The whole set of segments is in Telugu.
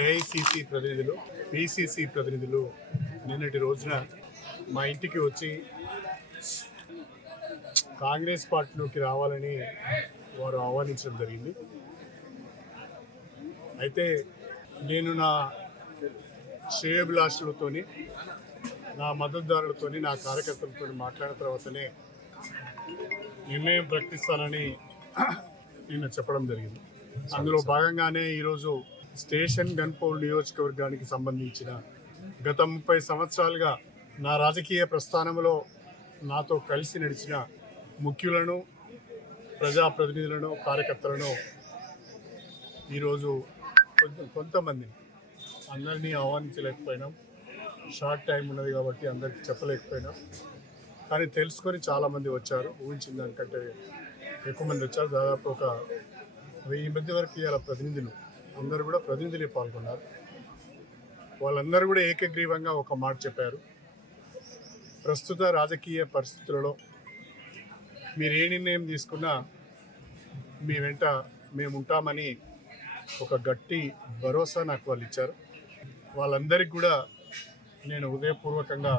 ఏఐసిసి ప్రతినిధులు, పిసిసి ప్రతినిధులు నిన్నటి రోజున మా ఇంటికి వచ్చి కాంగ్రెస్ పార్టీలోకి రావాలని వారు ఆహ్వానించడం జరిగింది. అయితే నేను నా శ్రేయోభిలాషులతోని, నా మద్దతుదారులతోని, నా కార్యకర్తలతో మాట్లాడిన తర్వాతనే నిర్ణయం ప్రకటిస్తానని నేను చెప్పడం జరిగింది. అందులో భాగంగానే ఈరోజు స్టేషన్ గన్పౌల్ నియోజకవర్గానికి సంబంధించిన గత 30 సంవత్సరాలుగా నా రాజకీయ ప్రస్థానంలో నాతో కలిసి నడిచిన ముఖ్యులను, ప్రజాప్రతినిధులను, కార్యకర్తలను ఈరోజు కొంతమంది, అందరినీ ఆహ్వానించలేకపోయినాం. షార్ట్ టైం ఉన్నది కాబట్టి అందరికీ చెప్పలేకపోయినాం. కానీ తెలుసుకొని చాలామంది వచ్చారు. ఊహించిన దానికంటే ఎక్కువ మంది వచ్చారు. దాదాపు ఒక 1000 మంది వరకు ఇవాళ ప్రతినిధులు, అందరూ కూడా ప్రతినిధులే పాల్గొన్నారు. వాళ్ళందరూ కూడా ఏకగ్రీవంగా ఒక మాట చెప్పారు. ప్రస్తుత రాజకీయ పరిస్థితులలో మీరు ఏ నిర్ణయం తీసుకున్నా మీ వెంట మేము ఉంటామని ఒక గట్టి భరోసా నాకు వాళ్ళు ఇచ్చారు. వాళ్ళందరికీ కూడా నేను హృదయపూర్వకంగా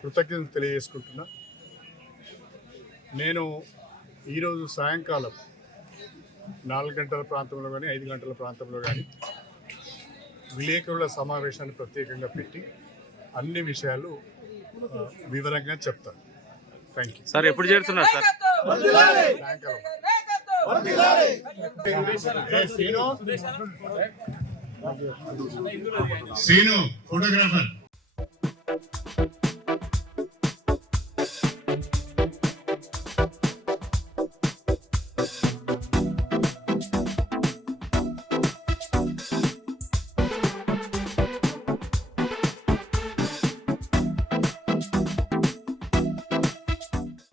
కృతజ్ఞతలు తెలియజేసుకుంటున్నా. నేను ఈరోజు సాయంకాలం 4 గంటల ప్రాంతంలో కానీ 5 గంటల ప్రాంతంలో కానీ విలేకరుల సమావేశాన్ని ప్రత్యేకంగా పెట్టి అన్ని విషయాలు వివరంగా చెప్తాను. Thank you sir. ఎప్పుడు చేరుతున్నారు సార్? సాయంకాలం. ఫోటోగ్రాఫర్